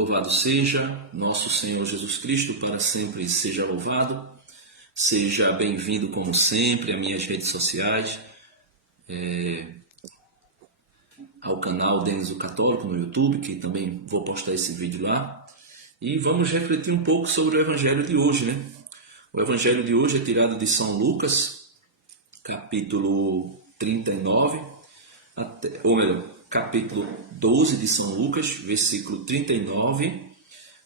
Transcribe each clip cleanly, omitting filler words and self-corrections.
Louvado seja nosso Senhor Jesus Cristo, para sempre seja louvado. Seja bem-vindo, como sempre, às minhas redes sociais, ao canal Denis o Católico no YouTube, que também vou postar esse vídeo lá. E vamos refletir um pouco sobre o Evangelho de hoje, né? O Evangelho de hoje é tirado de São Lucas, capítulo 39, capítulo 12 de São Lucas, versículo 39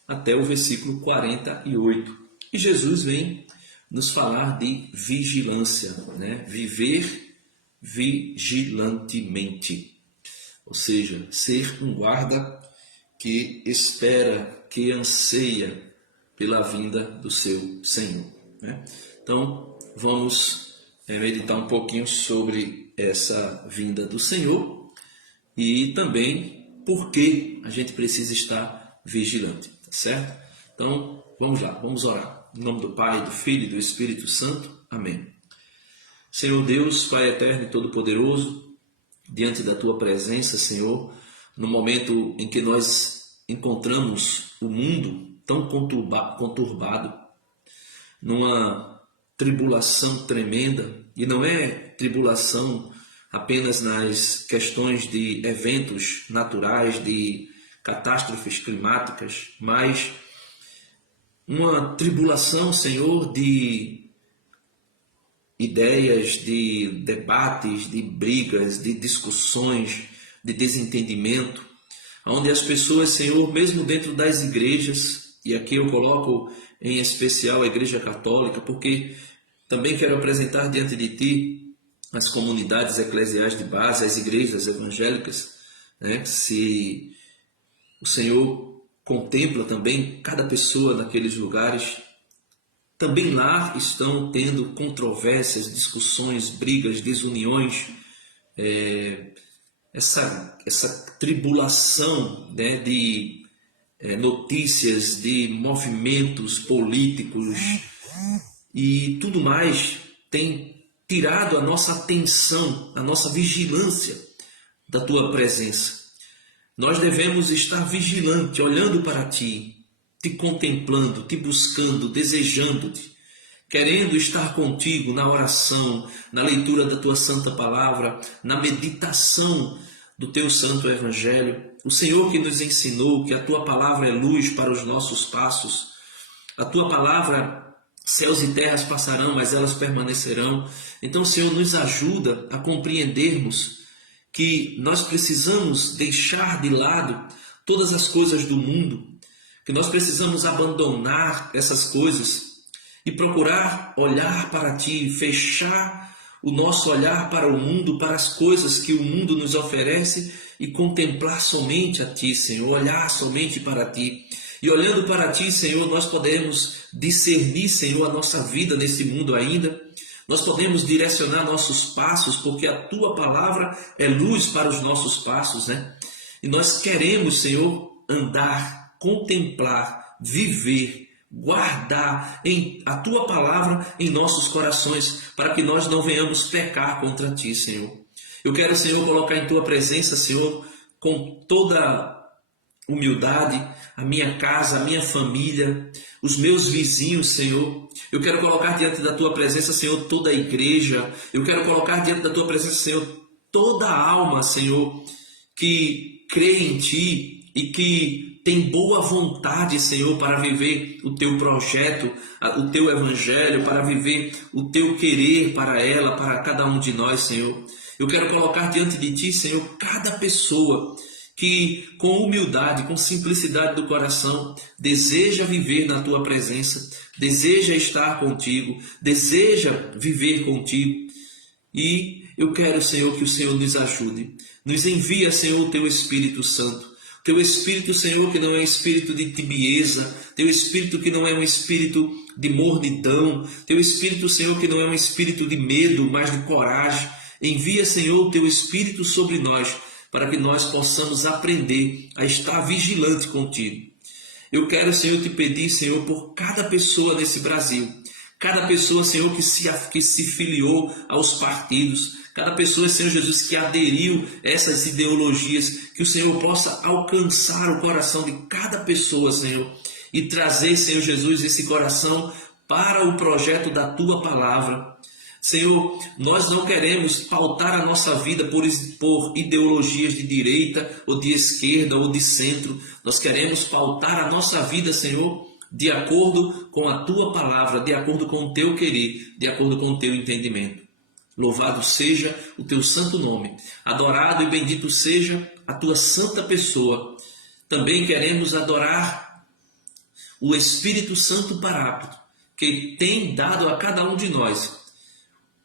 até o versículo 48. E Jesus vem nos falar de vigilância, né? Viver vigilantemente. Ou seja, ser um guarda que espera, que anseia pela vinda do seu Senhor, né? Então, vamos meditar um pouquinho sobre essa vinda do Senhor e também por que a gente precisa estar vigilante, tá certo? Então, vamos lá, vamos orar. Em nome do Pai, do Filho e do Espírito Santo. Amém. Senhor Deus, Pai eterno e todo-poderoso, diante da Tua presença, Senhor, no momento em que nós encontramos o mundo tão conturbado, numa tribulação tremenda, e não é tribulação apenas nas questões de eventos naturais, de catástrofes climáticas, mas uma tribulação, Senhor, de ideias, de debates, de brigas, de discussões, de desentendimento, onde as pessoas, Senhor, mesmo dentro das igrejas, e aqui eu coloco em especial a Igreja Católica, porque também quero apresentar diante de Ti as comunidades eclesiais de base, as igrejas evangélicas, né? Se o Senhor contempla também cada pessoa naqueles lugares, também lá estão tendo controvérsias, discussões, brigas, desuniões, essa tribulação, né, de notícias, de movimentos políticos e tudo mais tem tirado a nossa atenção, a nossa vigilância da Tua presença. Nós devemos estar vigilante, olhando para Ti, Te contemplando, Te buscando, desejando-Te, querendo estar contigo na oração, na leitura da Tua Santa Palavra, na meditação do Teu Santo Evangelho. O Senhor que nos ensinou que a Tua Palavra é luz para os nossos passos. A Tua Palavra, céus e terras passarão, mas elas permanecerão. Então, Senhor, nos ajuda a compreendermos que nós precisamos deixar de lado todas as coisas do mundo, que nós precisamos abandonar essas coisas e procurar olhar para Ti, fechar o nosso olhar para o mundo, para as coisas que o mundo nos oferece e contemplar somente a Ti, Senhor, olhar somente para Ti. E olhando para Ti, Senhor, nós podemos discernir, Senhor, a nossa vida nesse mundo ainda. Nós podemos direcionar nossos passos, porque a Tua Palavra é luz para os nossos passos, né? E nós queremos, Senhor, andar, contemplar, viver, guardar a Tua Palavra em nossos corações, para que nós não venhamos pecar contra Ti, Senhor. Eu quero, Senhor, colocar em Tua presença, Senhor, com toda humildade, a minha casa, a minha família, os meus vizinhos, Senhor. Eu quero colocar diante da Tua presença, Senhor, toda a igreja. Eu quero colocar diante da Tua presença, Senhor, toda a alma, Senhor, que crê em Ti e que tem boa vontade, Senhor, para viver o Teu projeto, o Teu Evangelho, para viver o Teu querer para ela, para cada um de nós, Senhor. Eu quero colocar diante de Ti, Senhor, cada pessoa que com humildade, com simplicidade do coração, deseja viver na Tua presença, deseja estar contigo, deseja viver contigo. E eu quero, Senhor, que o Senhor nos ajude. Nos envia, Senhor, o Teu Espírito Santo. Teu Espírito, Senhor, que não é um espírito de tibieza, Teu Espírito que não é um espírito de mornidão, Teu Espírito, Senhor, que não é um espírito de medo, mas de coragem. Envia, Senhor, o Teu Espírito sobre nós, para que nós possamos aprender a estar vigilante contigo. Eu quero, Senhor, Te pedir, Senhor, por cada pessoa nesse Brasil, cada pessoa, Senhor, que se filiou aos partidos, cada pessoa, Senhor Jesus, que aderiu a essas ideologias, que o Senhor possa alcançar o coração de cada pessoa, Senhor, e trazer, Senhor Jesus, esse coração para o projeto da Tua Palavra. Senhor, nós não queremos pautar a nossa vida por ideologias de direita ou de esquerda ou de centro. Nós queremos pautar a nossa vida, Senhor, de acordo com a Tua Palavra, de acordo com o Teu querer, de acordo com o Teu entendimento. Louvado seja o Teu santo nome. Adorado e bendito seja a Tua santa pessoa. Também queremos adorar o Espírito Santo Paráclito, que tem dado a cada um de nós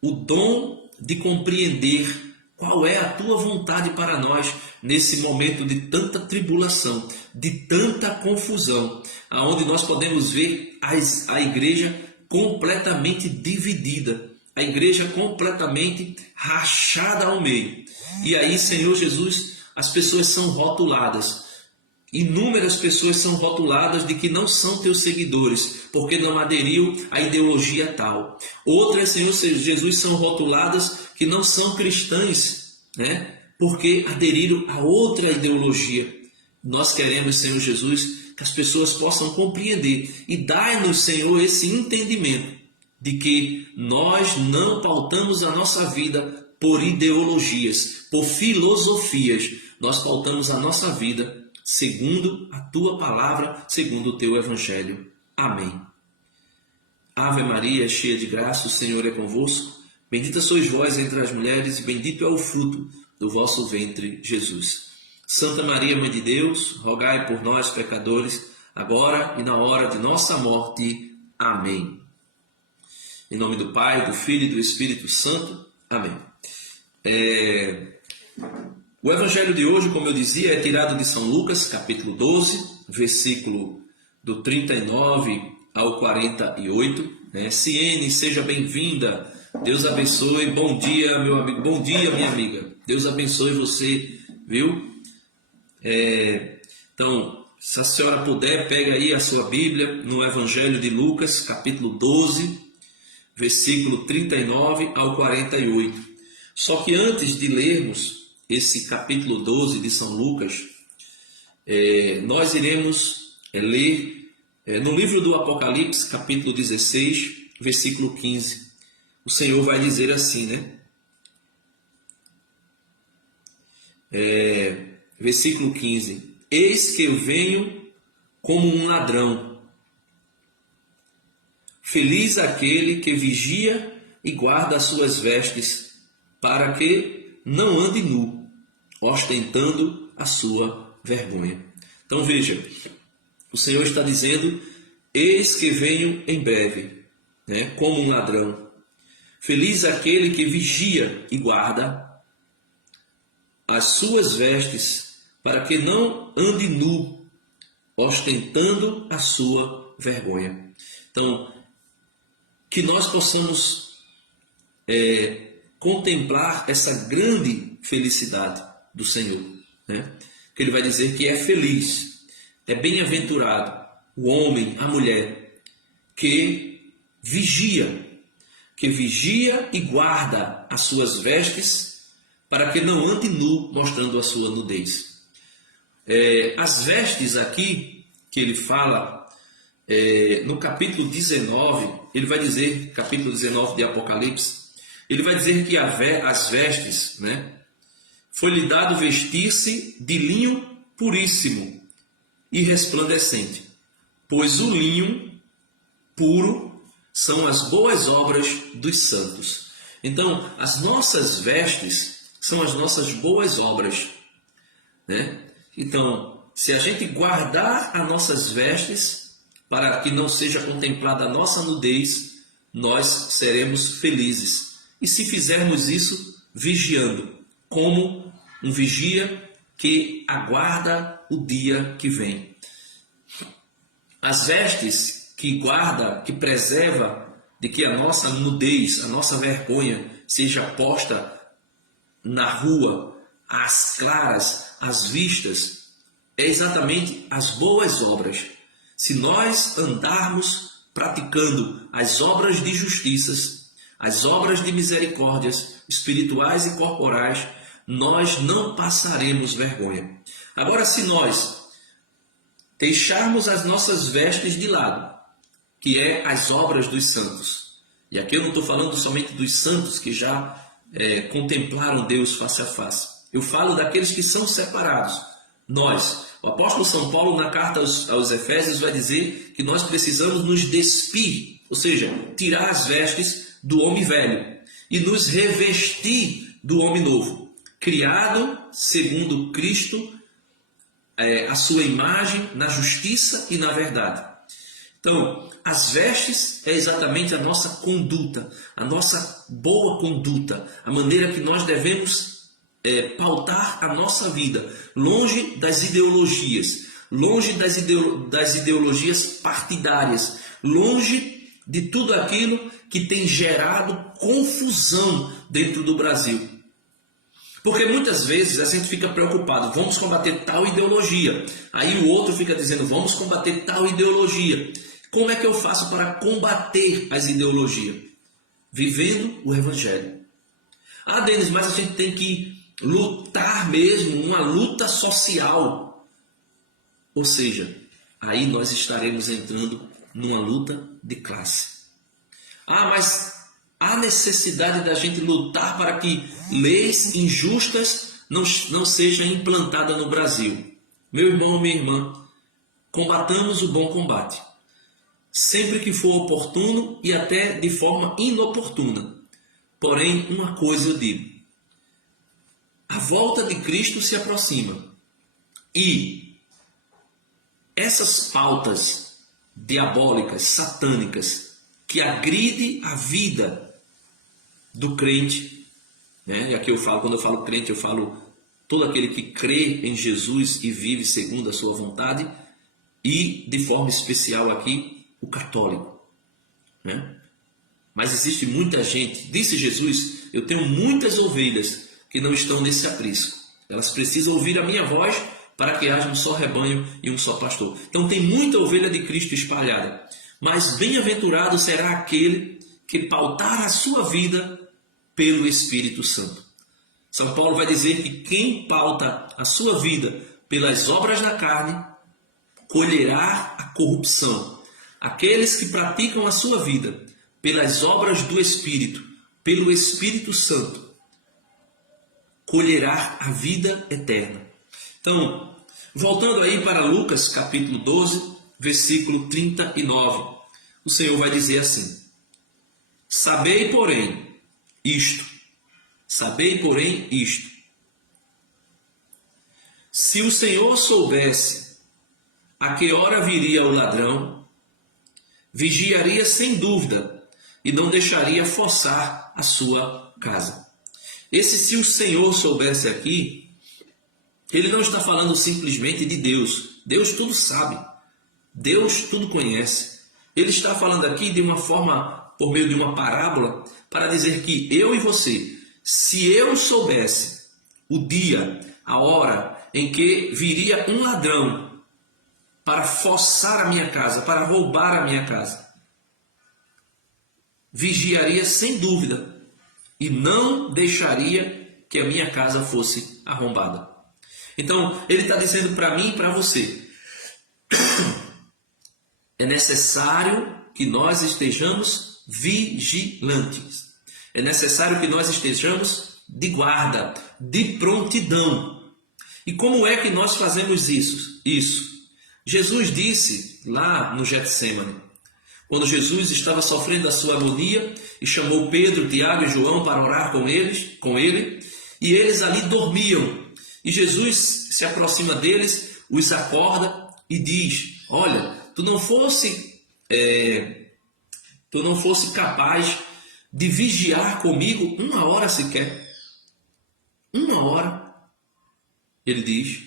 o dom de compreender qual é a Tua vontade para nós nesse momento de tanta tribulação, de tanta confusão, aonde nós podemos ver a igreja completamente dividida, a igreja completamente rachada ao meio. E aí, Senhor Jesus, as pessoas são rotuladas. Inúmeras pessoas são rotuladas de que não são teus seguidores, porque não aderiu à ideologia tal. Outras, Senhor Jesus, são rotuladas que não são cristãs, né? Porque aderiram a outra ideologia. Nós queremos, Senhor Jesus, que as pessoas possam compreender e dai-nos, Senhor, esse entendimento de que nós não pautamos a nossa vida por ideologias, por filosofias. Nós pautamos a nossa vida segundo a Tua Palavra, segundo o Teu Evangelho. Amém. Ave Maria, cheia de graça, o Senhor é convosco. Bendita sois vós entre as mulheres, e bendito é o fruto do vosso ventre, Jesus. Santa Maria, Mãe de Deus, rogai por nós, pecadores, agora e na hora de nossa morte. Amém. Em nome do Pai, do Filho e do Espírito Santo. Amém. O evangelho de hoje, como eu dizia, é tirado de São Lucas, capítulo 12, versículo do 39 ao 48. Siene, seja bem-vinda. Deus abençoe. Bom dia, meu amigo. Bom dia, minha amiga. Deus abençoe você, viu? Então, se a senhora puder, pega aí a sua Bíblia no evangelho de Lucas, capítulo 12, versículo 39 ao 48. Só que antes de lermos esse capítulo 12 de São Lucas, nós iremos ler no livro do Apocalipse, capítulo 16, versículo 15. O Senhor vai dizer assim, né? Versículo 15. Eis que eu venho como um ladrão. Feliz aquele que vigia e guarda as suas vestes, para que não ande nu, ostentando a sua vergonha. Então veja, o Senhor está dizendo, eis que venho em breve, como um ladrão. Feliz aquele que vigia e guarda as suas vestes, para que não ande nu, ostentando a sua vergonha. Então, que nós possamos contemplar essa grande felicidade do Senhor, que Ele vai dizer que é feliz, é bem-aventurado o homem, a mulher, que vigia e guarda as suas vestes, para que não ande nu, mostrando a sua nudez. As vestes aqui, que ele fala, no capítulo 19, ele vai dizer, capítulo 19 de Apocalipse, ele vai dizer que as vestes, foi-lhe dado vestir-se de linho puríssimo e resplandecente, pois o linho puro são as boas obras dos santos. Então, as nossas vestes são as nossas boas obras, Então, se a gente guardar as nossas vestes, para que não seja contemplada a nossa nudez, nós seremos felizes. E se fizermos isso vigiando, como um vigia que aguarda o dia que vem. As vestes que guarda, que preserva de que a nossa nudez, a nossa vergonha seja posta na rua, às claras, às vistas, é exatamente as boas obras. Se nós andarmos praticando as obras de justiça, as obras de misericórdias espirituais e corporais, nós não passaremos vergonha. Agora, se nós deixarmos as nossas vestes de lado, que é as obras dos santos, e aqui eu não estou falando somente dos santos que já contemplaram Deus face a face, eu falo daqueles que são separados. Nós, o apóstolo São Paulo, na carta aos Efésios, vai dizer que nós precisamos nos despir, ou seja, tirar as vestes do homem velho e nos revestir do homem novo, criado segundo Cristo, a sua imagem, na justiça e na verdade. Então, as vestes é exatamente a nossa conduta, a nossa boa conduta, a maneira que nós devemos pautar a nossa vida, longe das ideologias, longe das ideologias partidárias, longe de tudo aquilo que tem gerado confusão dentro do Brasil. Porque muitas vezes a gente fica preocupado, vamos combater tal ideologia, aí o outro fica dizendo, vamos combater tal ideologia. Como é que eu faço para combater as ideologias? Vivendo o Evangelho. Ah, Denis, mas a gente tem que lutar mesmo, uma luta social. Ou seja, aí nós estaremos entrando numa luta de classe. Ah, mas há necessidade da gente lutar para que leis injustas não sejam implantadas no Brasil. Meu irmão, minha irmã, combatamos o bom combate. Sempre que for oportuno e até de forma inoportuna. Porém, uma coisa eu digo. A volta de Cristo se aproxima. E essas pautas diabólicas, satânicas, que agride a vida do crente, né? E aqui eu falo, quando eu falo crente, eu falo todo aquele que crê em Jesus e vive segundo a sua vontade, e de forma especial aqui, o católico, né? Mas existe muita gente, disse Jesus, eu tenho muitas ovelhas que não estão nesse aprisco. Elas precisam ouvir a minha voz para que haja um só rebanho e um só pastor. Então tem muita ovelha de Cristo espalhada. Mas bem-aventurado será aquele que pautar a sua vida pelo Espírito Santo. São Paulo vai dizer que quem pauta a sua vida pelas obras da carne, colherá a corrupção. Aqueles que praticam a sua vida pelas obras do Espírito, pelo Espírito Santo, colherá a vida eterna. Então, voltando aí para Lucas capítulo 12, versículo 39, o Senhor vai dizer assim: sabei, porém, isto, se o Senhor soubesse a que hora viria o ladrão, vigiaria sem dúvida e não deixaria forçar a sua casa. Esse se o Senhor soubesse aqui, ele não está falando simplesmente de Deus. Deus tudo sabe. Deus tudo conhece. Ele está falando aqui de uma forma, por meio de uma parábola, para dizer que eu e você, se eu soubesse o dia, a hora em que viria um ladrão para forçar a minha casa, para roubar a minha casa, vigiaria sem dúvida e não deixaria que a minha casa fosse arrombada. Então, ele está dizendo para mim e para você, é necessário que nós estejamos vigilantes. É necessário que nós estejamos de guarda, de prontidão. E como é que nós fazemos isso? Jesus disse lá no Getsêmani, quando Jesus estava sofrendo a sua agonia e chamou Pedro, Tiago e João para orar com ele, e eles ali dormiam. E Jesus se aproxima deles, os acorda e diz: olha, tu não fosse capaz de vigiar comigo uma hora sequer. Uma hora. Ele diz: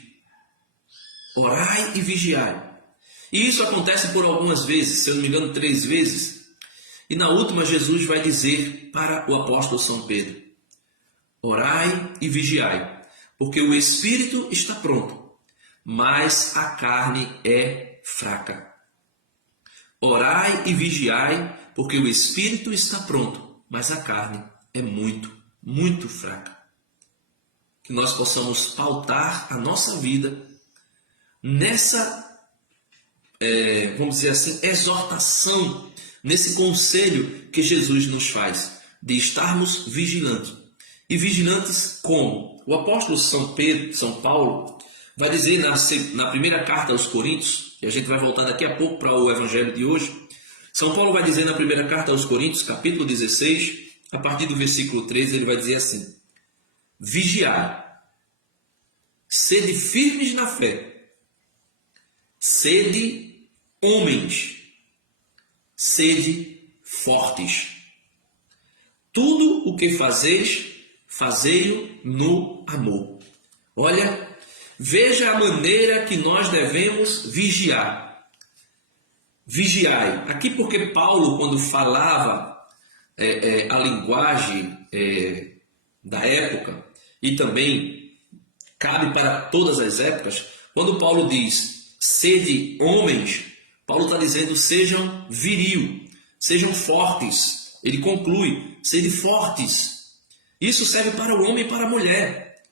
orai e vigiai. E isso acontece por algumas vezes, se eu não me engano 3 vezes. E na última Jesus vai dizer para o apóstolo São Pedro: orai e vigiai, porque o espírito está pronto, mas a carne é fraca. Orai e vigiai, porque o espírito está pronto, mas a carne é muito, muito fraca. Que nós possamos pautar a nossa vida nessa, vamos dizer assim, exortação, nesse conselho que Jesus nos faz, de estarmos vigilantes. E vigilantes como? O apóstolo São Paulo, vai dizer na primeira carta aos Coríntios, e a gente vai voltar daqui a pouco para o evangelho de hoje. São Paulo vai dizer na primeira carta aos Coríntios, capítulo 16, a partir do versículo 13, ele vai dizer assim: vigiai, sede firmes na fé, sede homens, sede fortes. Tudo o que fazeis, fazei-o no amor. Olha, veja a maneira que nós devemos vigiar. Vigiai. Aqui porque Paulo, quando falava a linguagem da época, e também cabe para todas as épocas, quando Paulo diz sede homens, Paulo está dizendo sejam viril, sejam fortes. Ele conclui, sede fortes. Isso serve para o homem e para a mulher.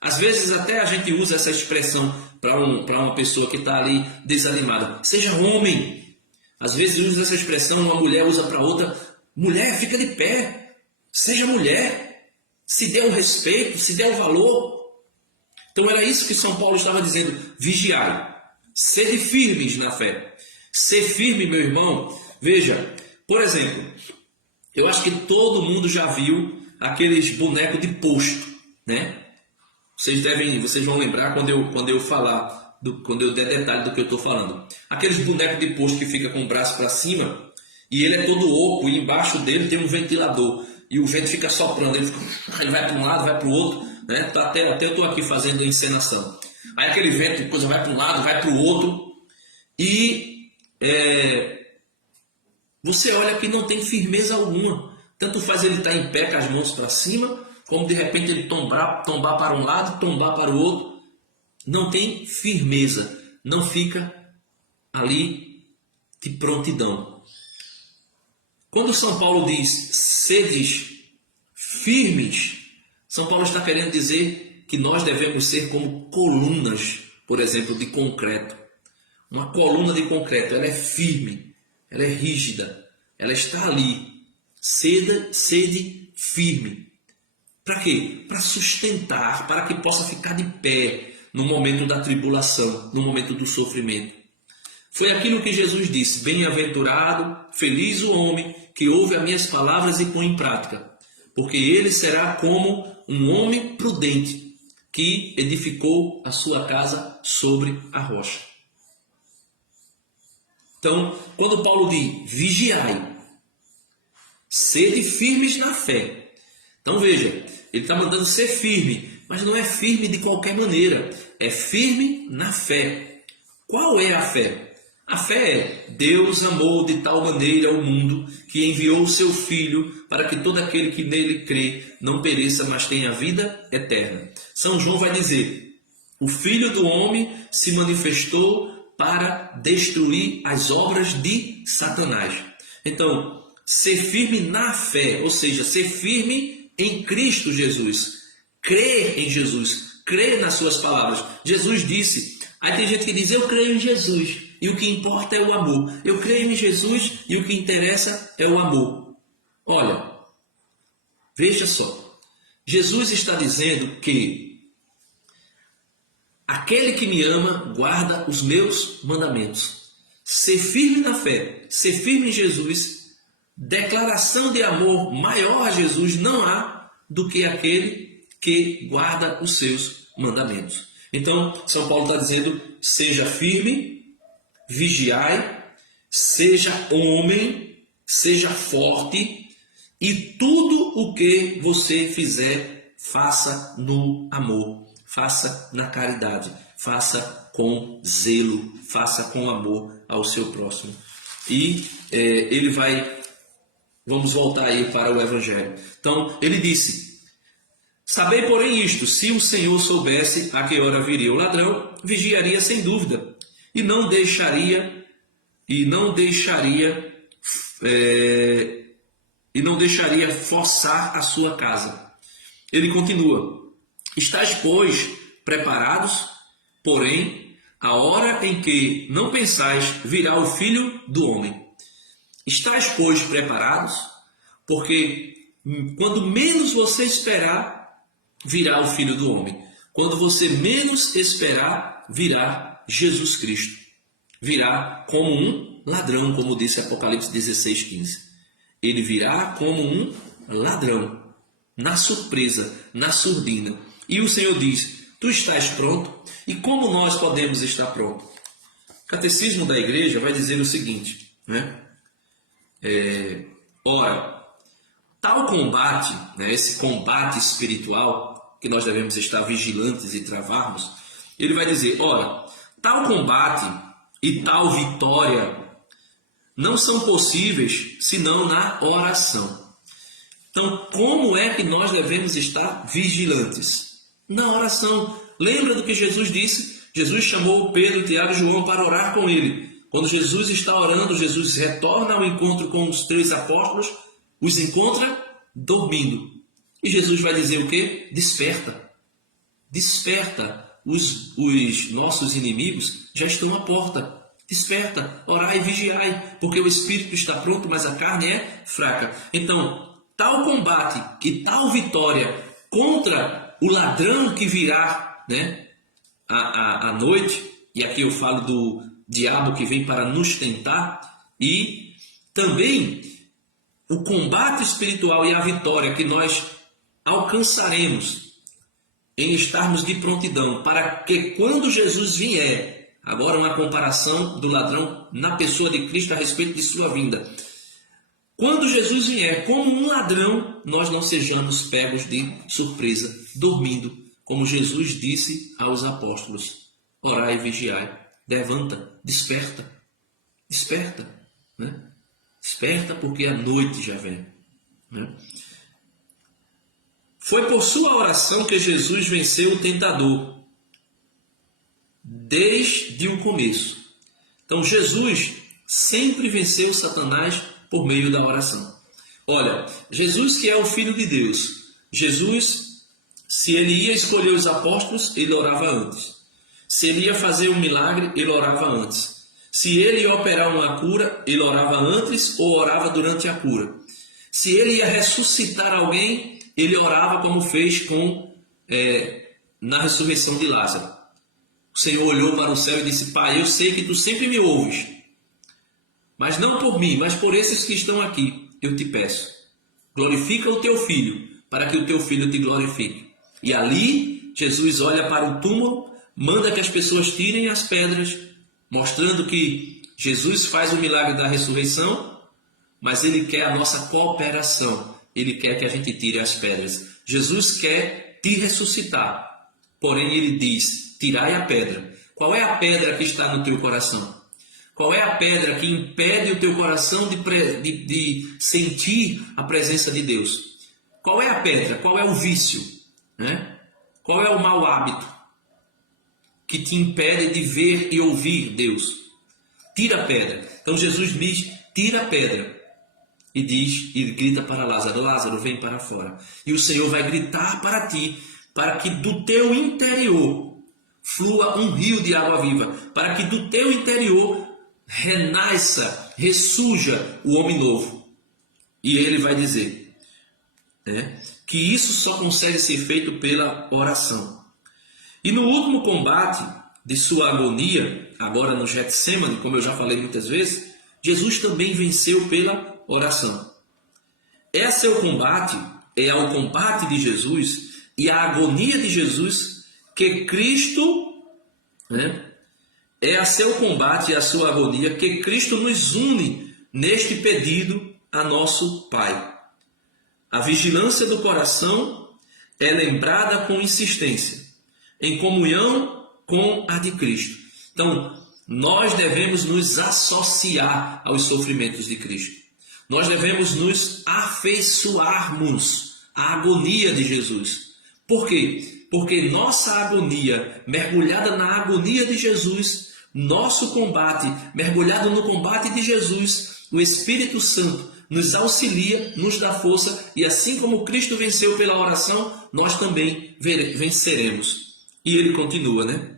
Às vezes até a gente usa essa expressão para uma pessoa que está ali desanimada. Seja homem. Às vezes usa essa expressão, uma mulher usa para outra. Mulher, fica de pé. Seja mulher. Se dê o respeito, se dê o valor. Então era isso que São Paulo estava dizendo. Vigiai. Sede firmes na fé. Ser firme, meu irmão. Veja, por exemplo, eu acho que todo mundo já viu aqueles bonecos de posto, né? Vocês vão lembrar quando eu falar, quando eu der detalhe do que eu estou falando. Aqueles bonecos de posto que fica com o braço para cima e ele é todo oco e embaixo dele tem um ventilador e o vento fica soprando, ele vai para um lado, vai para o outro, né? Até eu estou aqui fazendo a encenação. Aí aquele vento, coisa vai para um lado, vai para o outro e você olha que não tem firmeza alguma. Tanto faz ele estar em pé com as mãos para cima, como de repente ele tombar para um lado, tombar para o outro. Não tem firmeza, não fica ali de prontidão. Quando São Paulo diz sedes firmes, São Paulo está querendo dizer que nós devemos ser como colunas, por exemplo, de concreto. Uma coluna de concreto, ela é firme, ela é rígida, ela está ali. Sede firme. Para quê? Para sustentar, para que possa ficar de pé no momento da tribulação, no momento do sofrimento. Foi aquilo que Jesus disse: bem-aventurado, feliz o homem que ouve as minhas palavras e põe em prática, porque ele será como um homem prudente que edificou a sua casa sobre a rocha. Então, quando Paulo diz vigiai, sede firmes na fé. Então veja, ele está mandando ser firme, mas não é firme de qualquer maneira, é firme na fé. Qual é a fé? A fé é: Deus amou de tal maneira o mundo que enviou o seu Filho para que todo aquele que nele crê não pereça, mas tenha vida eterna. São João vai dizer: o Filho do homem se manifestou para destruir as obras de Satanás. Então, ser firme na fé, ou seja, ser firme em Cristo Jesus. Crer em Jesus, crer nas suas palavras. Jesus disse, aí tem gente que diz, eu creio em Jesus, e o que importa é o amor. Eu creio em Jesus e o que interessa é o amor. Olha, veja só, Jesus está dizendo que aquele que me ama guarda os meus mandamentos. Ser firme na fé, ser firme em Jesus, declaração de amor maior a Jesus não há do que aquele que guarda os seus mandamentos. Então, São Paulo está dizendo, seja firme, vigiai, seja homem, seja forte, e tudo o que você fizer, faça no amor, faça na caridade, faça com zelo, faça com amor ao seu próximo. E ele vai... Vamos voltar aí para o Evangelho. Então, ele disse, sabei, porém, isto, se o Senhor soubesse a que hora viria o ladrão, vigiaria sem dúvida, e não deixaria e não deixaria forçar a sua casa. Ele continua: estáis, pois, preparados, porém, a hora em que não pensais virá o Filho do Homem. Estáis, pois, preparados, porque quando menos você esperar, virá o Filho do Homem. Quando você menos esperar, virá Jesus Cristo. Virá como um ladrão, como disse Apocalipse 16:15. Ele virá como um ladrão, na surpresa, na surdina. E o Senhor diz: tu estás pronto? E como nós podemos estar prontos? O Catecismo da Igreja vai dizer o seguinte, né? Ora, tal combate, né, esse combate espiritual que nós devemos estar vigilantes e travarmos, ele vai dizer: ora, tal combate e tal vitória não são possíveis senão na oração. Então, como é que nós devemos estar vigilantes? Na oração. Lembra do que Jesus disse? Jesus chamou Pedro, Tiago e João para orar com ele. Quando Jesus está orando, Jesus retorna ao encontro com os 3 apóstolos, os encontra dormindo. E Jesus vai dizer o quê? Desperta. Desperta. Os nossos inimigos já estão à porta. Desperta, orai e vigiai, porque o espírito está pronto, mas a carne é fraca. Então, tal combate e tal vitória contra o ladrão que virá, né, à noite, e aqui eu falo do diabo que vem para nos tentar, e também o combate espiritual e a vitória que nós alcançaremos em estarmos de prontidão, para que quando Jesus vier, agora uma comparação do ladrão na pessoa de Cristo a respeito de sua vinda. Quando Jesus vier como um ladrão, nós não sejamos pegos de surpresa, dormindo, como Jesus disse aos apóstolos: orai e vigiai. Levanta, desperta, desperta, né? Desperta, porque a noite já vem, né? Foi por sua oração que Jesus venceu o tentador, desde o começo. Então, Jesus sempre venceu Satanás por meio da oração. Olha, Jesus, que é o Filho de Deus, Jesus, se ele ia escolher os apóstolos, ele orava antes. Se ele ia fazer um milagre, ele orava antes. Se ele ia operar uma cura, ele orava antes ou orava durante a cura. Se ele ia ressuscitar alguém, ele orava como fez na ressurreição de Lázaro. O Senhor olhou para o céu e disse: Pai, eu sei que tu sempre me ouves, mas não por mim, mas por esses que estão aqui, eu te peço. Glorifica o teu filho, para que o teu filho te glorifique. E ali, Jesus olha para o túmulo, manda que as pessoas tirem as pedras, mostrando que Jesus faz o milagre da ressurreição, mas ele quer a nossa cooperação. Ele quer que a gente tire as pedras. Jesus quer te ressuscitar, porém ele diz: tirai a pedra. Qual é a pedra que está no teu coração? Qual é a pedra que impede o teu coração de sentir a presença de Deus? Qual é a pedra? Qual é o vício? Né? Qual é o mau hábito que te impede de ver e ouvir Deus? Tira a pedra. Então Jesus diz: tira a pedra. E diz, e grita para Lázaro: Lázaro, vem para fora. E o Senhor vai gritar para ti, para que do teu interior flua um rio de água viva, para que do teu interior renasça, ressurja o homem novo. E ele vai dizer, né, que isso só consegue ser feito pela oração. E no último combate de sua agonia, agora no Getsêmani, como eu já falei muitas vezes, Jesus também venceu pela oração. Esse é o combate, é ao combate de Jesus e a agonia de Jesus que Cristo, né, é a seu combate e a sua agonia que Cristo nos une neste pedido a nosso Pai. A vigilância do coração é lembrada com insistência, em comunhão com a de Cristo. Então, nós devemos nos associar aos sofrimentos de Cristo. Nós devemos nos afeiçoarmos à agonia de Jesus. Por quê? Porque nossa agonia, mergulhada na agonia de Jesus, nosso combate, mergulhado no combate de Jesus, o Espírito Santo nos auxilia, nos dá força, e assim como Cristo venceu pela oração, nós também venceremos. E ele continua, né?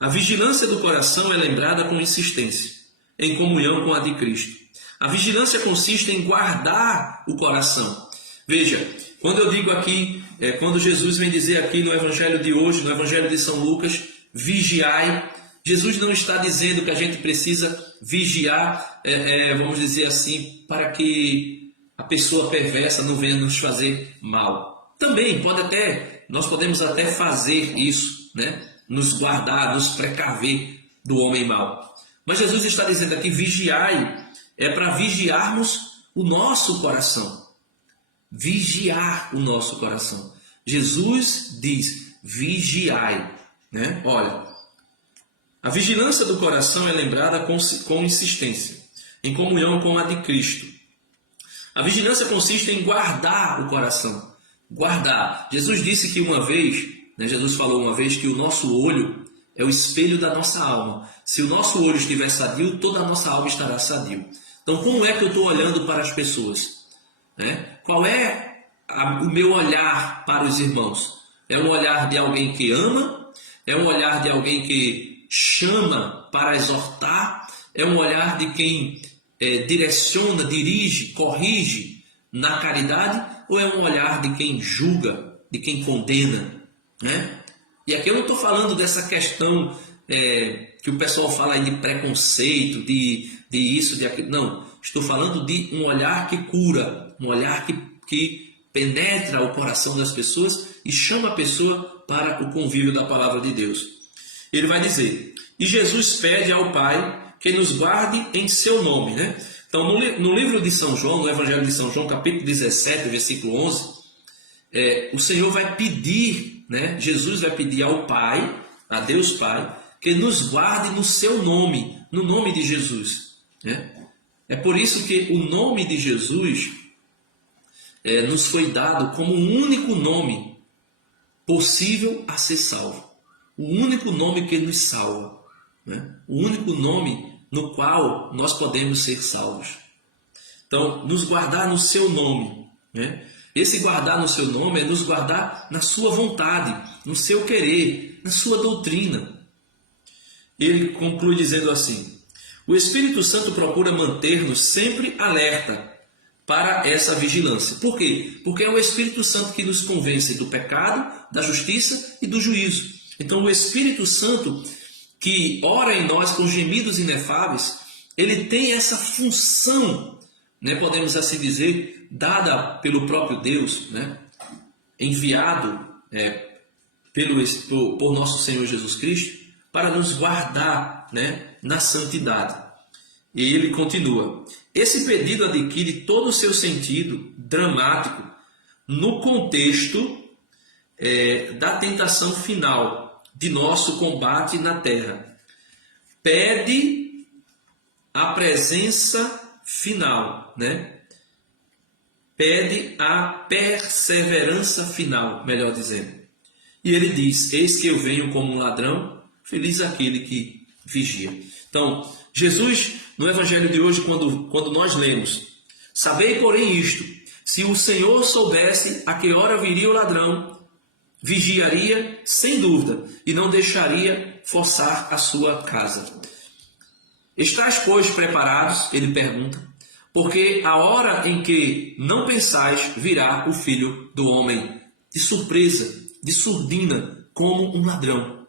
A vigilância do coração é lembrada com insistência, em comunhão com a de Cristo. A vigilância consiste em guardar o coração. Veja, quando eu digo aqui, quando Jesus vem dizer aqui no Evangelho de hoje, no Evangelho de São Lucas, vigiai, Jesus não está dizendo que a gente precisa vigiar, vamos dizer assim, para que a pessoa perversa não venha nos fazer mal. Também nós podemos até fazer isso, né? Nos guardar, nos precaver do homem mau. Mas Jesus está dizendo aqui, vigiai, é para vigiarmos o nosso coração. Vigiar o nosso coração. Jesus diz, vigiai, né? Olha, a vigilância do coração é lembrada com insistência, em comunhão com a de Cristo. A vigilância consiste em guardar o coração. Guardar. Jesus disse que uma vez, né, Jesus falou uma vez que o nosso olho é o espelho da nossa alma. Se o nosso olho estiver sadio, toda a nossa alma estará sadio. Então, como é que eu estou olhando para as pessoas? Qual é o meu olhar para os irmãos? É um olhar de alguém que ama? É um olhar de alguém que chama para exortar? É um olhar de quem direciona, dirige, corrige na caridade? Ou é um olhar de quem julga, de quem condena? E aqui eu não estou falando dessa questão que o pessoal fala aí de preconceito, de isso, de aquilo. Não, estou falando de um olhar que cura, um olhar que penetra o coração das pessoas e chama a pessoa para o convívio da palavra de Deus. Ele vai dizer, e Jesus pede ao Pai que nos guarde em seu nome, né? Então, no livro de São João, no Evangelho de São João, capítulo 17, versículo 11, o Senhor vai pedir, né? Jesus vai pedir ao Pai, a Deus Pai, que nos guarde no seu nome, no nome de Jesus, né? É por isso que o nome de Jesus nos foi dado como o único nome possível a ser salvo. O único nome que nos salva, né? O único nome no qual nós podemos ser salvos. Então, nos guardar no seu nome, né? Esse guardar no seu nome é nos guardar na sua vontade, no seu querer, na sua doutrina. Ele conclui dizendo assim, o Espírito Santo procura manter-nos sempre alerta para essa vigilância. Por quê? Porque é o Espírito Santo que nos convence do pecado, da justiça e do juízo. Então, o Espírito Santo que ora em nós com gemidos inefáveis, ele tem essa função, né, podemos assim dizer, dada pelo próprio Deus, né, enviado por nosso Senhor Jesus Cristo, para nos guardar, né, na santidade. E ele continua, esse pedido adquire todo o seu sentido dramático no contexto da tentação final de nosso combate na terra. Pede a presença final, né? Pede a perseverança final, melhor dizendo. E ele diz, eis que eu venho como um ladrão, feliz aquele que vigia. Então, Jesus, no Evangelho de hoje, quando nós lemos, sabei, porém, isto, se o Senhor soubesse a que hora viria o ladrão, vigiaria sem dúvida e não deixaria forçar a sua casa. Estais, pois, preparados? Ele pergunta, porque a hora em que não pensais virá o Filho do Homem, de surpresa, de surdina, como um ladrão.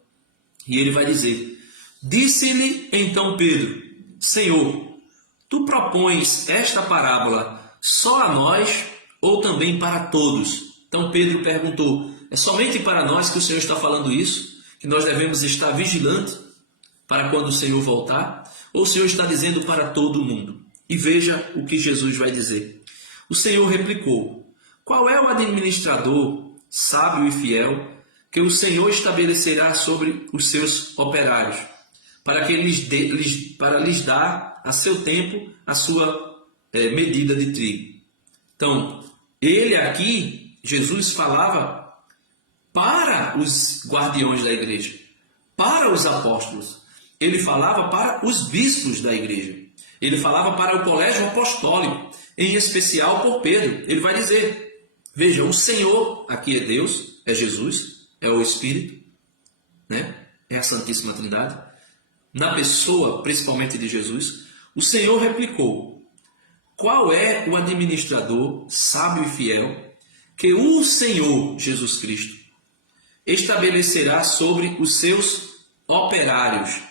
E ele vai dizer, disse-lhe então Pedro, Senhor, tu propões esta parábola só a nós ou também para todos? Então Pedro perguntou, é somente para nós que o Senhor está falando isso? Que nós devemos estar vigilantes para quando o Senhor voltar? Ou o Senhor está dizendo para todo mundo? E veja o que Jesus vai dizer. O Senhor replicou, qual é o administrador, sábio e fiel, que o Senhor estabelecerá sobre os seus operários, para lhes dar a seu tempo a sua medida de trigo? Então, ele aqui, Jesus falava para os guardiões da igreja, para os apóstolos. Ele falava para os bispos da igreja. Ele falava para o colégio apostólico, em especial por Pedro. Ele vai dizer, veja, o Senhor, aqui é Deus, é Jesus, é o Espírito, né? É a Santíssima Trindade. Na pessoa, principalmente de Jesus, o Senhor replicou, qual é o administrador sábio e fiel que o Senhor Jesus Cristo estabelecerá sobre os seus operários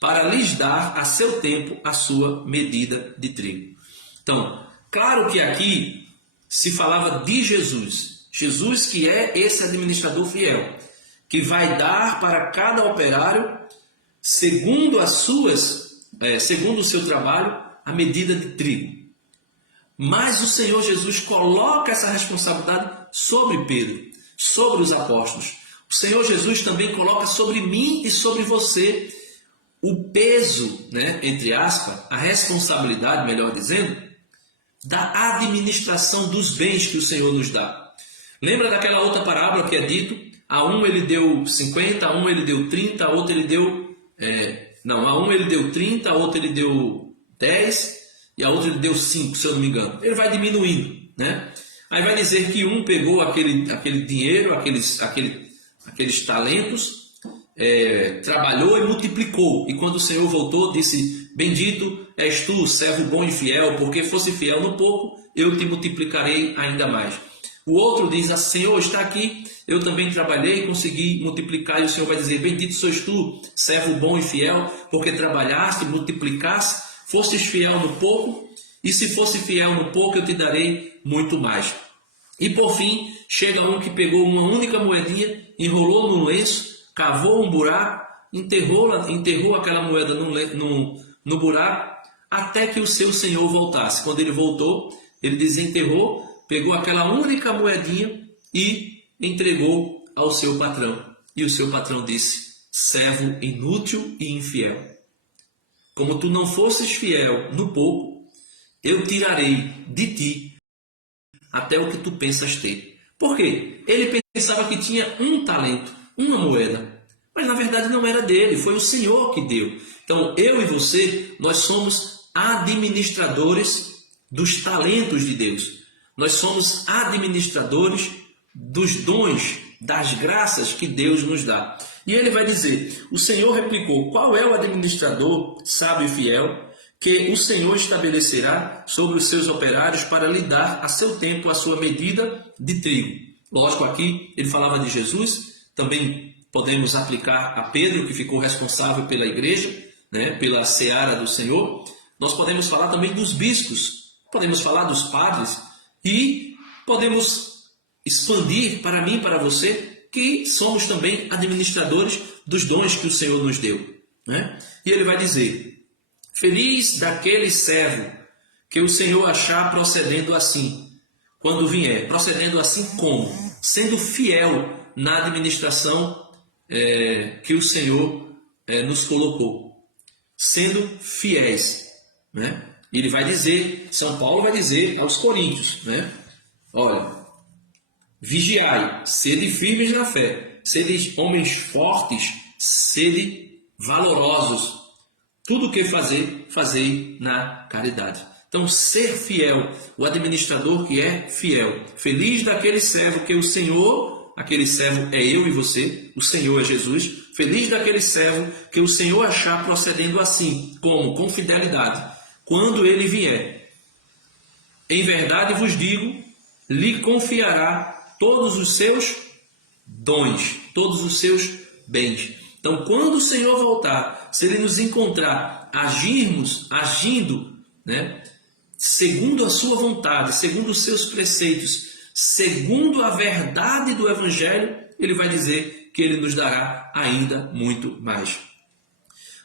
para lhes dar a seu tempo a sua medida de trigo? Então, claro que aqui se falava de Jesus. Jesus que é esse administrador fiel, que vai dar para cada operário, segundo segundo o seu trabalho, a medida de trigo. Mas o Senhor Jesus coloca essa responsabilidade sobre Pedro, sobre os apóstolos. O Senhor Jesus também coloca sobre mim e sobre você o peso, né, entre aspas, a responsabilidade, melhor dizendo, da administração dos bens que o Senhor nos dá. Lembra daquela outra parábola que é dito? A um ele deu 50, a um ele deu 30, a outro ele deu... a um ele deu 30, a outro ele deu 10 e a outra ele deu 5, se eu não me engano. Ele vai diminuindo, né? Aí vai dizer que um pegou aquele dinheiro, aqueles talentos, trabalhou e multiplicou. E quando o Senhor voltou, disse, bendito és tu, servo bom e fiel, porque fosse fiel no pouco, eu te multiplicarei ainda mais. O outro diz, Senhor, está aqui, eu também trabalhei e consegui multiplicar. E o Senhor vai dizer, bendito sois tu, servo bom e fiel, porque trabalhaste, multiplicaste, fostes fiel no pouco, e se fosse fiel no pouco, eu te darei muito mais. E por fim, chega um que pegou uma única moedinha, enrolou no lenço, cavou um buraco, enterrou aquela moeda no buraco, até que o seu senhor voltasse. Quando ele voltou, ele desenterrou, pegou aquela única moedinha e entregou ao seu patrão. E o seu patrão disse, servo inútil e infiel, como tu não fosses fiel no pouco, eu tirarei de ti até o que tu pensas ter. Por quê? Ele pensava que tinha um talento, uma moeda, mas na verdade não era dele, foi o Senhor que deu. Então eu e você, nós somos administradores dos talentos de Deus. Nós somos administradores dos dons, das graças que Deus nos dá. E ele vai dizer, o Senhor replicou, qual é o administrador sábio e fiel que o Senhor estabelecerá sobre os seus operários para lhe dar a seu tempo a sua medida de trigo? Lógico, aqui ele falava de Jesus, também podemos aplicar a Pedro, que ficou responsável pela igreja, né, pela seara do Senhor. Nós podemos falar também dos bispos, podemos falar dos padres e podemos expandir para mim e para você, que somos também administradores dos dons que o Senhor nos deu, né? E ele vai dizer, feliz daquele servo que o Senhor achar procedendo assim, quando vier. Procedendo assim como? Sendo fiel na administração que o Senhor nos colocou. Sendo fiéis, né? Ele vai dizer, São Paulo vai dizer aos coríntios, né? Olha, vigiai, sede firmes na fé, sede homens fortes, sede valorosos. Tudo o que fazer, fazei na caridade. Então, ser fiel, o administrador que é fiel. Feliz daquele servo que o Senhor, aquele servo é eu e você, o Senhor é Jesus. Feliz daquele servo que o Senhor achar procedendo assim, como? Com fidelidade, quando ele vier. Em verdade vos digo, lhe confiará todos os seus dons, todos os seus bens. Então, quando o Senhor voltar, se Ele nos encontrar agindo, né, segundo a sua vontade, segundo os seus preceitos, segundo a verdade do Evangelho, Ele vai dizer que Ele nos dará ainda muito mais.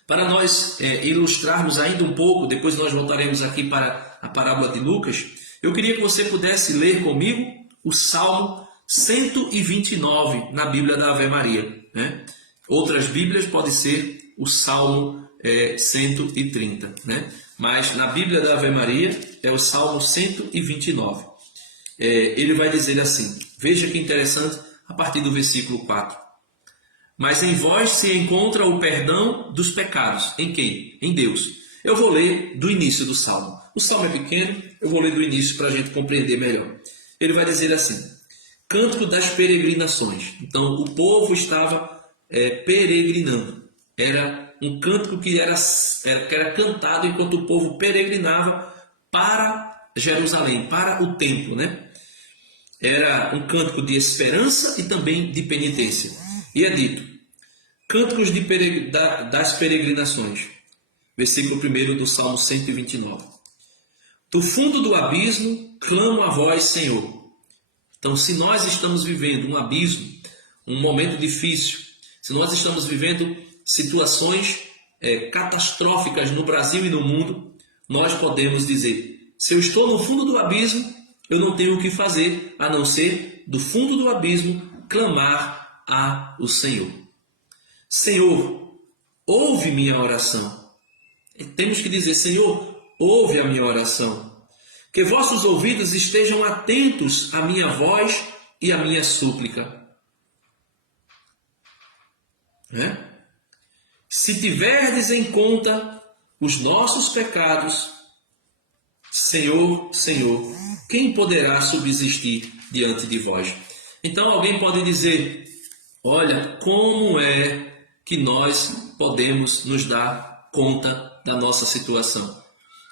Para nós ilustrarmos ainda um pouco, depois nós voltaremos aqui para a parábola de Lucas, eu queria que você pudesse ler comigo o Salmo 129 na Bíblia da Ave Maria, né? Outras Bíblias pode ser o Salmo 130, né? Mas na Bíblia da Ave Maria é o Salmo 129. Ele vai dizer assim, veja que interessante, a partir do versículo 4. Mas em vós se encontra o perdão dos pecados. Em quem? Em Deus. Eu vou ler do início do Salmo. O Salmo é pequeno, eu vou ler do início para a gente compreender melhor. Ele vai dizer assim: Cântico das peregrinações. Então, o povo estava peregrinando. Era um cântico que era cantado enquanto o povo peregrinava para Jerusalém, para o templo, né? Era um cântico de esperança e também de penitência. E é dito: Cânticos das peregrinações. Versículo 1 do Salmo 129. Do fundo do abismo, clamo a vós, Senhor. Então, se nós estamos vivendo um abismo, um momento difícil, se nós estamos vivendo situações catastróficas no Brasil e no mundo, nós podemos dizer: se eu estou no fundo do abismo, eu não tenho o que fazer a não ser, do fundo do abismo, clamar ao Senhor. Senhor, ouve minha oração. Temos que dizer: Senhor, ouve a minha oração. Que vossos ouvidos estejam atentos à minha voz e à minha súplica. Se tiverdes em conta os nossos pecados, Senhor, Senhor, quem poderá subsistir diante de vós? Então alguém pode dizer: olha, como é que nós podemos nos dar conta da nossa situação?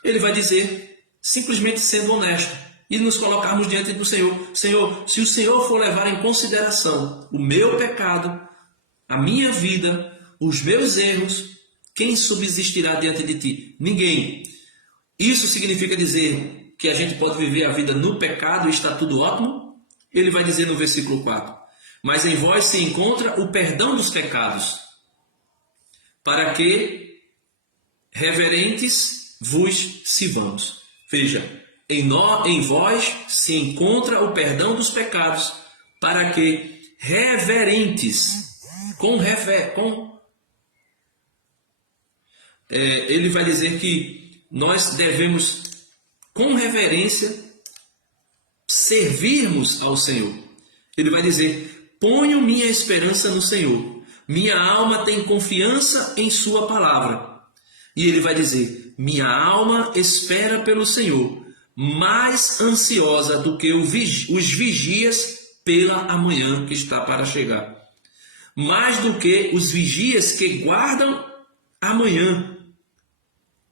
Ele vai dizer: simplesmente sendo honesto e nos colocarmos diante do Senhor. Senhor, se o Senhor for levar em consideração o meu pecado, a minha vida, os meus erros, quem subsistirá diante de ti? Ninguém. Isso significa dizer que a gente pode viver a vida no pecado e está tudo ótimo? Ele vai dizer no versículo 4: Mas em vós se encontra o perdão dos pecados, para que reverentes vos sirvamos. Veja, em vós se encontra o perdão dos pecados, para que reverentes, ele vai dizer que nós devemos, com reverência, servirmos ao Senhor. Ele vai dizer: ponho minha esperança no Senhor, minha alma tem confiança em sua palavra. E ele vai dizer: minha alma espera pelo Senhor, mais ansiosa do que os vigias pela amanhã que está para chegar. Mais do que os vigias que guardam amanhã.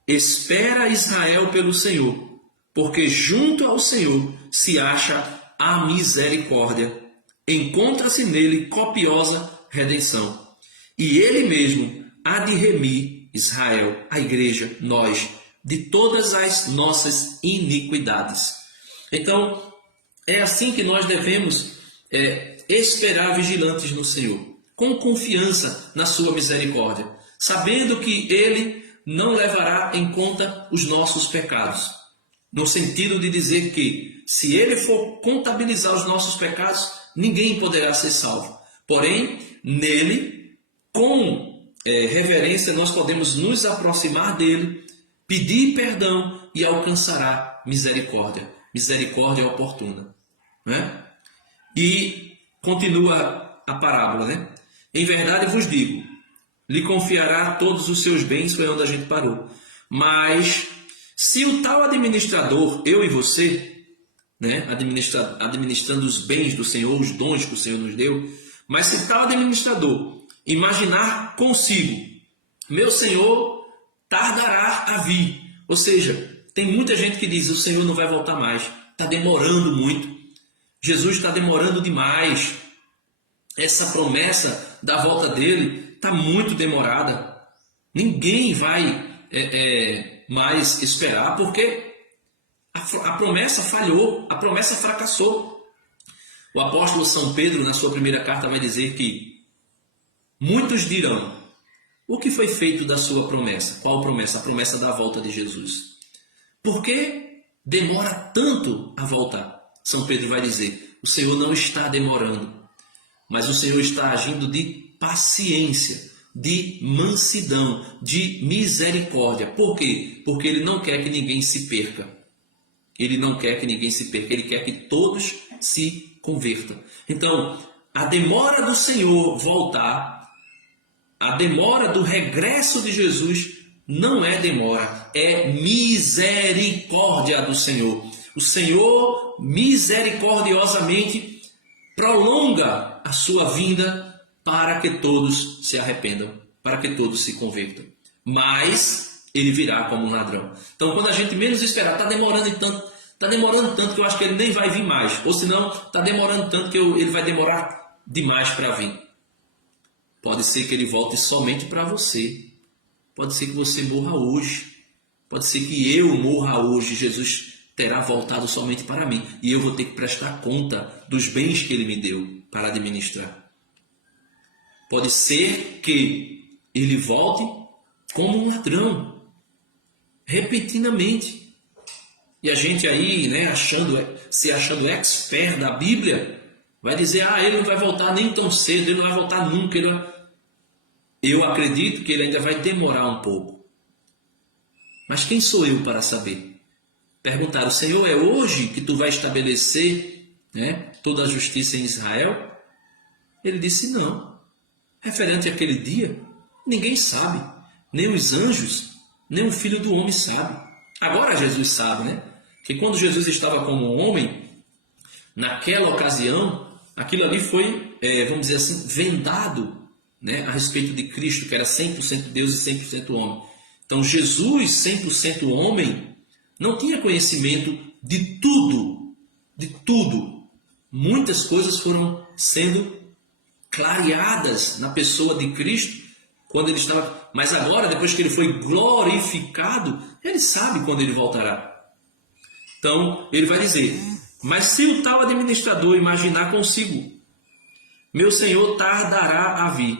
Espera Israel pelo Senhor, porque junto ao Senhor se acha a misericórdia. Encontra-se nele copiosa redenção. E ele mesmo há de remir Israel, a igreja, nós, de todas as nossas iniquidades. Então, é assim que nós devemos esperar vigilantes no Senhor, com confiança na sua misericórdia, sabendo que Ele não levará em conta os nossos pecados, no sentido de dizer que, se Ele for contabilizar os nossos pecados, ninguém poderá ser salvo. Porém, nele, com reverência, nós podemos nos aproximar dele, pedir perdão e alcançará misericórdia. Misericórdia oportuna. Né? E continua a parábola, né? Em verdade vos digo, lhe confiará todos os seus bens, foi onde a gente parou. Mas se o tal administrador, eu e você, né, administrando os bens do Senhor, os dons que o Senhor nos deu, mas se tal administrador imaginar consigo: meu Senhor tardará a vir. Ou seja, tem muita gente que diz: o Senhor não vai voltar mais, está demorando muito, Jesus está demorando demais, essa promessa da volta dele está muito demorada, ninguém vai mais esperar, porque a promessa falhou, a promessa fracassou. O apóstolo São Pedro, na sua primeira carta, vai dizer que muitos dirão: o que foi feito da sua promessa? Qual promessa? A promessa da volta de Jesus. Por que demora tanto a voltar? São Pedro vai dizer: o Senhor não está demorando, mas o Senhor está agindo de paciência, de mansidão, de misericórdia. Por quê? Porque Ele não quer que ninguém se perca. Ele não quer que ninguém se perca, Ele quer que todos se convertam. Então, a demora do Senhor voltar, a demora do regresso de Jesus não é demora, é misericórdia do Senhor. O Senhor misericordiosamente prolonga a sua vinda para que todos se arrependam, para que todos se convertam. Mas ele virá como um ladrão. Então, quando a gente menos esperar, está demorando tanto que eu acho que ele nem vai vir mais. Ou senão, está demorando tanto que ele vai demorar demais para vir. Pode ser que ele volte somente para você. Pode ser que você morra hoje. Pode ser que eu morra hoje. Jesus terá voltado somente para mim. E eu vou ter que prestar conta dos bens que ele me deu para administrar. Pode ser que ele volte como um ladrão, repentinamente. E a gente aí, né, se achando expert da Bíblia, vai dizer, ele não vai voltar nem tão cedo, ele não vai voltar nunca. Eu acredito que ele ainda vai demorar um pouco. Mas quem sou eu para saber? Perguntaram, Senhor, é hoje que tu vai estabelecer, né, toda a justiça em Israel? Ele disse, não. Referente àquele dia, ninguém sabe. Nem os anjos, nem o Filho do Homem sabe. Agora Jesus sabe, né? Que quando Jesus estava como homem, naquela ocasião, aquilo ali foi, vamos dizer assim, vendado, né, a respeito de Cristo, que era 100% Deus e 100% homem. Então Jesus, 100% homem, não tinha conhecimento de tudo, de tudo. Muitas coisas foram sendo clareadas na pessoa de Cristo, quando ele estava... Mas agora, depois que ele foi glorificado, ele sabe quando ele voltará. Então, ele vai dizer, mas se o tal administrador imaginar consigo, meu senhor tardará a vir,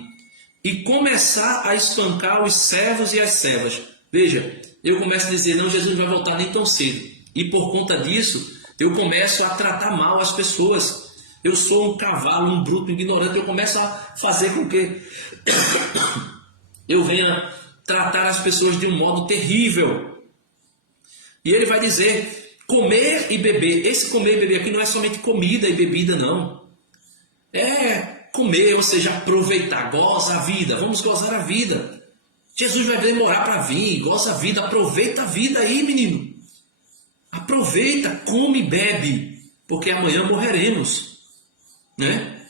e começar a espancar os servos e as servas. Veja, eu começo a dizer, não, Jesus não vai voltar nem tão cedo. E por conta disso, eu começo a tratar mal as pessoas. Eu sou um cavalo, um bruto, ignorante. Eu começo a fazer com que eu venha tratar as pessoas de um modo terrível. E ele vai dizer, comer e beber. Esse comer e beber aqui não é somente comida e bebida, não. É comer, ou seja, aproveitar, goza a vida, vamos gozar a vida. Jesus vai demorar para vir, goza a vida, aproveita a vida aí, menino. Aproveita, come e bebe, porque amanhã morreremos, né?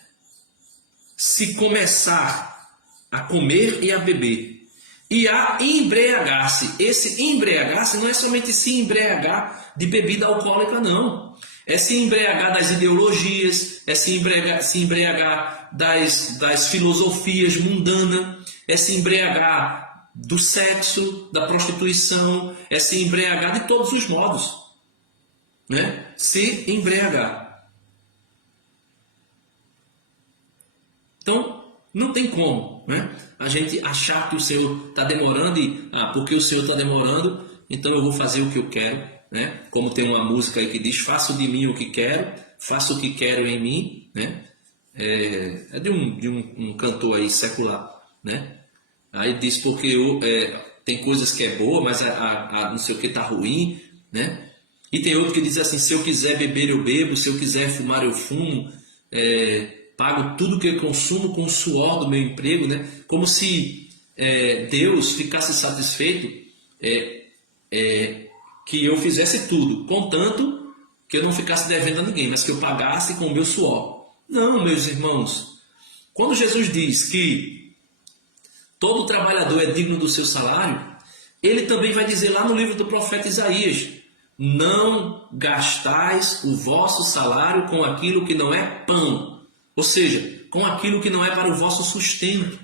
Se começar a comer e a beber e a embriagar-se, esse embriagar-se não é somente se embriagar de bebida alcoólica, não. É se embriagar das ideologias, é se embriagar das filosofias mundanas, é se embriagar do sexo, da prostituição, é se embriagar de todos os modos, né? Se embriagar. Então, não tem como, né, a gente achar que o Senhor está demorando e, porque o Senhor está demorando, então eu vou fazer o que eu quero, né? Como tem uma música aí que diz, faço de mim o que quero, faço o que quero em mim, né? É de um cantor aí secular, né? Aí diz, porque tem coisas que é boa, mas não sei o que está ruim, né? E tem outro que diz assim, se eu quiser beber eu bebo, se eu quiser fumar eu fumo, pago tudo que eu consumo com o suor do meu emprego, né? Como se Deus ficasse satisfeito que eu fizesse tudo, contanto que eu não ficasse devendo a ninguém, mas que eu pagasse com o meu suor. Não, meus irmãos. Quando Jesus diz que todo trabalhador é digno do seu salário, ele também vai dizer lá no livro do profeta Isaías, não gastais o vosso salário com aquilo que não é pão, ou seja, com aquilo que não é para o vosso sustento.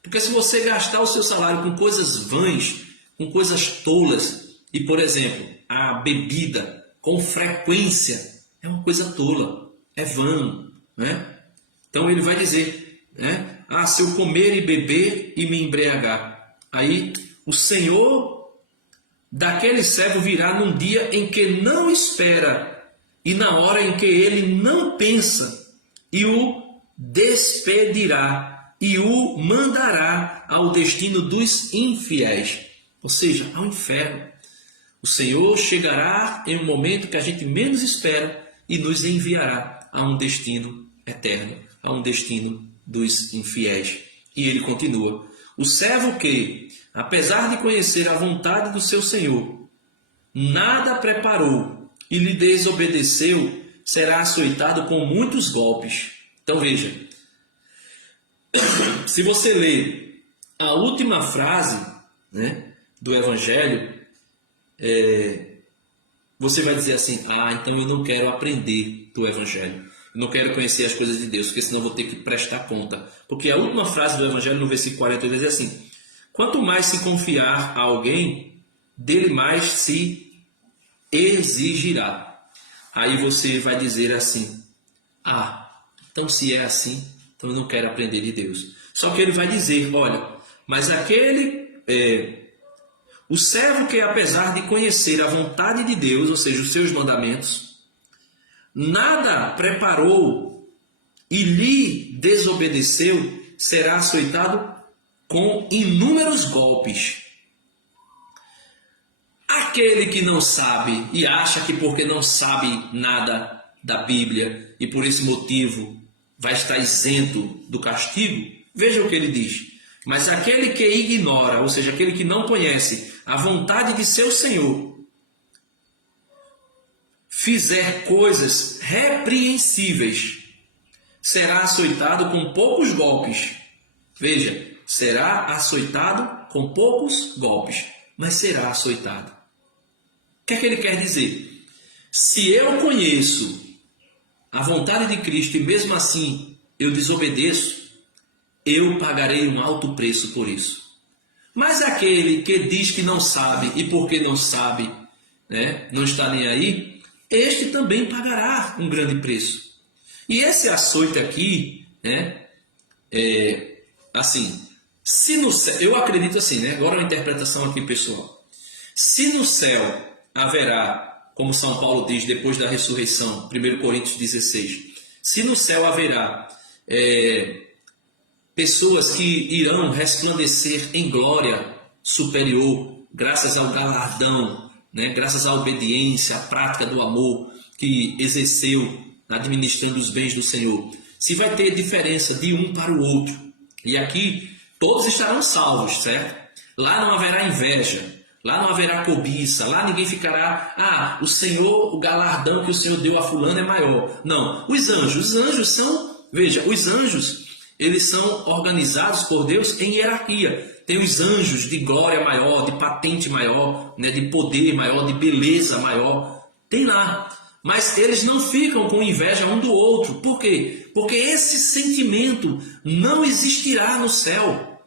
Porque se você gastar o seu salário com coisas vãs, com coisas tolas, e, por exemplo, a bebida com frequência é uma coisa tola, é vã, né? Então ele vai dizer, né? Se eu comer e beber e me embriagar, aí o Senhor daquele servo virá num dia em que não espera e na hora em que ele não pensa, e o despedirá e o mandará ao destino dos infiéis, ou seja, ao inferno. O Senhor chegará em um momento que a gente menos espera e nos enviará a um destino eterno, a um destino dos infiéis. E ele continua, o servo que, apesar de conhecer a vontade do seu Senhor, nada preparou e lhe desobedeceu, será açoitado com muitos golpes. Então veja, se você ler a última frase, né, do Evangelho, você vai dizer assim: então eu não quero aprender do Evangelho, eu não quero conhecer as coisas de Deus, porque senão eu vou ter que prestar conta. Porque a última frase do Evangelho, no versículo 40, ele diz assim: quanto mais se confiar a alguém, dele mais se exigirá. Aí você vai dizer assim: então se é assim, então eu não quero aprender de Deus. Só que ele vai dizer: olha, mas o servo que, apesar de conhecer a vontade de Deus, ou seja, os seus mandamentos, nada preparou e lhe desobedeceu, será açoitado com inúmeros golpes. Aquele que não sabe e acha que porque não sabe nada da Bíblia e por esse motivo vai estar isento do castigo, veja o que ele diz: mas aquele que ignora, ou seja, aquele que não conhece a vontade de seu Senhor, fizer coisas repreensíveis, será açoitado com poucos golpes. Veja, será açoitado com poucos golpes, mas será açoitado. O que é que ele quer dizer? Se eu conheço a vontade de Cristo e mesmo assim eu desobedeço, eu pagarei um alto preço por isso. Mas aquele que diz que não sabe e porque não sabe, né, não está nem aí, este também pagará um grande preço. E esse açoite aqui, né, assim, se no céu, eu acredito assim, né, agora uma interpretação aqui pessoal, se no céu haverá, como São Paulo diz depois da ressurreição, 1 Coríntios 16, se no céu haverá pessoas que irão resplandecer em glória superior, graças ao galardão, né, graças à obediência, à prática do amor que exerceu administrando os bens do Senhor, se vai ter diferença de um para o outro. E aqui todos estarão salvos, certo? Lá não haverá inveja, lá não haverá cobiça, lá ninguém ficará: o Senhor, o galardão que o Senhor deu a fulano é maior. Não, os anjos são, veja, os anjos, eles são organizados por Deus em hierarquia. Tem os anjos de glória maior, de patente maior, né, de poder maior, de beleza maior. Tem lá. Mas eles não ficam com inveja um do outro. Por quê? Porque esse sentimento não existirá no céu.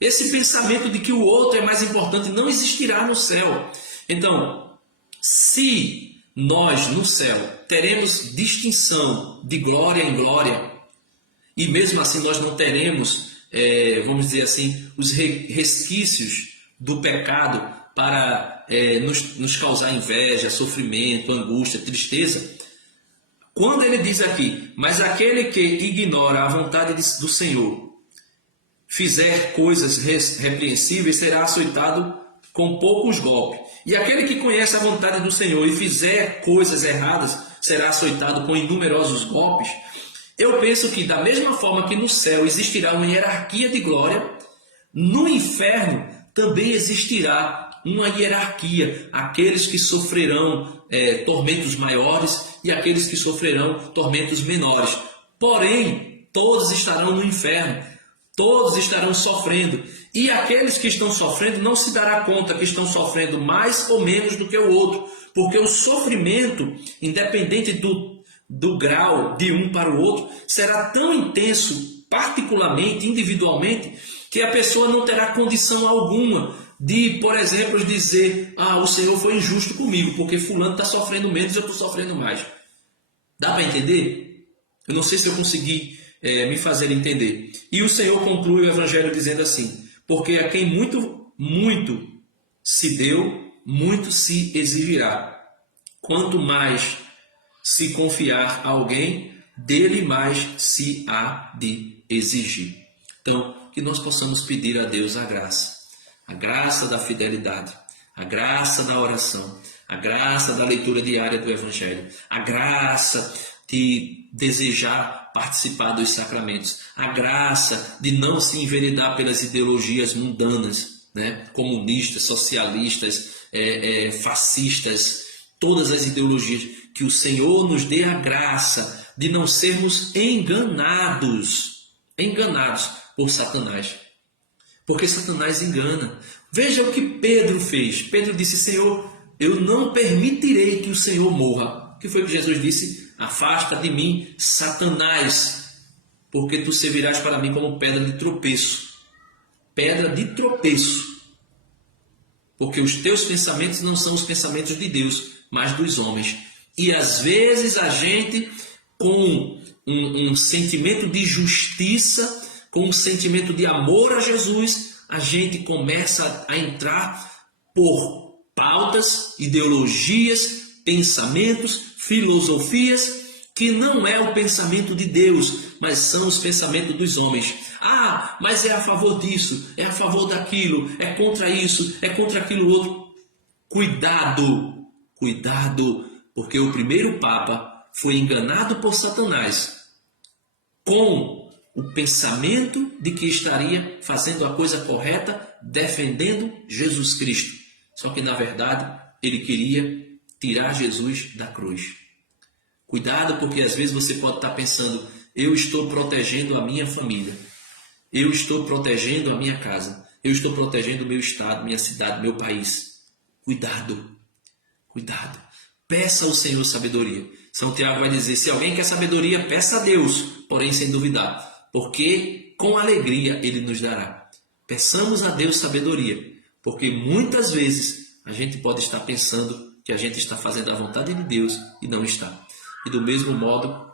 Esse pensamento de que o outro é mais importante não existirá no céu. Então, se nós no céu teremos distinção de glória em glória, e mesmo assim nós não teremos, vamos dizer assim, os resquícios do pecado para nos causar inveja, sofrimento, angústia, tristeza. Quando ele diz aqui: mas aquele que ignora a vontade do Senhor, fizer coisas repreensíveis, será açoitado com poucos golpes. E aquele que conhece a vontade do Senhor e fizer coisas erradas, será açoitado com inumerosos golpes. Eu penso que da mesma forma que no céu existirá uma hierarquia de glória, no inferno também existirá uma hierarquia. Aqueles que sofrerão tormentos maiores e aqueles que sofrerão tormentos menores. Porém, todos estarão no inferno. Todos estarão sofrendo. E aqueles que estão sofrendo não se dará conta que estão sofrendo mais ou menos do que o outro. Porque o sofrimento, independente do grau de um para o outro, será tão intenso, particularmente, individualmente, que a pessoa não terá condição alguma de, por exemplo, dizer: o Senhor foi injusto comigo, porque fulano está sofrendo menos e eu estou sofrendo mais. Dá para entender? Eu não sei se eu consegui me fazer entender. E o Senhor conclui o Evangelho dizendo assim: porque a quem muito se deu, muito se exigirá. Quanto mais se confiar a alguém, dele mais se há de exigir. Então, que nós possamos pedir a Deus a graça da fidelidade, a graça da oração, a graça da leitura diária do Evangelho, a graça de desejar participar dos sacramentos, a graça de não se enveredar pelas ideologias mundanas, né? Comunistas, socialistas, fascistas, todas as ideologias, que o Senhor nos dê a graça de não sermos enganados por Satanás. Porque Satanás engana. Veja o que Pedro fez. Pedro disse: Senhor, eu não permitirei que o Senhor morra. O que foi que Jesus disse? Afasta de mim, Satanás, porque tu servirás para mim como pedra de tropeço. Pedra de tropeço. Porque os teus pensamentos não são os pensamentos de Deus, mas dos homens. E às vezes a gente, com um sentimento de justiça, com um sentimento de amor a Jesus, a gente começa a entrar por pautas, ideologias, pensamentos, filosofias, que não é o pensamento de Deus, mas são os pensamentos dos homens. Ah, mas é a favor disso, é a favor daquilo, é contra isso, é contra aquilo outro. Cuidado, cuidado, porque o primeiro Papa foi enganado por Satanás com o pensamento de que estaria fazendo a coisa correta, defendendo Jesus Cristo. Só que, na verdade, ele queria tirar Jesus da cruz. Cuidado, porque às vezes você pode estar pensando: eu estou protegendo a minha família, eu estou protegendo a minha casa, eu estou protegendo o meu estado, minha cidade, meu país. Cuidado, cuidado. Peça ao Senhor sabedoria. São Tiago vai dizer: se alguém quer sabedoria, peça a Deus, porém sem duvidar, porque com alegria Ele nos dará. Peçamos a Deus sabedoria, porque muitas vezes a gente pode estar pensando que a gente está fazendo a vontade de Deus e não está. E do mesmo modo,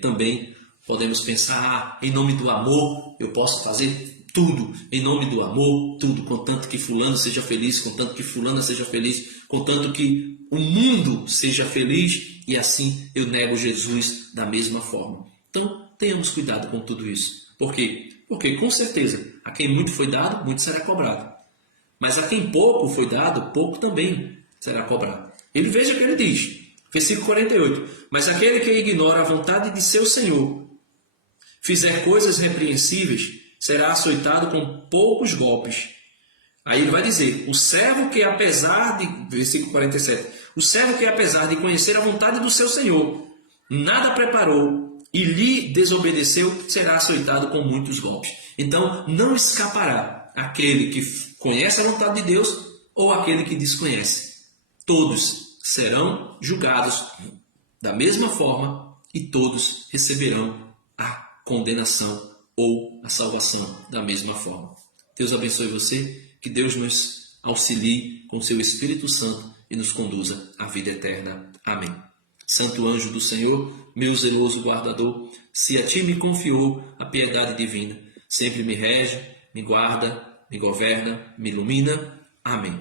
também podemos pensar: em nome do amor eu posso fazer tudo, em nome do amor, tudo, contanto que fulano seja feliz, contanto que fulana seja feliz, contanto que o mundo seja feliz, e assim eu nego Jesus da mesma forma. Então, tenhamos cuidado com tudo isso. Por quê? Porque, com certeza, a quem muito foi dado, muito será cobrado. Mas a quem pouco foi dado, pouco também será cobrado. Ele, veja o que ele diz, versículo 48. Mas aquele que ignora a vontade de seu Senhor, fizer coisas repreensíveis, será açoitado com poucos golpes. Aí ele vai dizer: o servo que apesar de, versículo 47, o servo que apesar de conhecer a vontade do seu Senhor, nada preparou e lhe desobedeceu, será açoitado com muitos golpes. Então, não escapará aquele que conhece a vontade de Deus ou aquele que desconhece. Todos serão julgados da mesma forma e todos receberão a condenação ou a salvação da mesma forma. Deus abençoe você, que Deus nos auxilie com seu Espírito Santo e nos conduza à vida eterna. Amém. Santo anjo do Senhor, meu zeloso guardador, se a ti me confiou a piedade divina, sempre me rege, me guarda, me governa, me ilumina. Amém.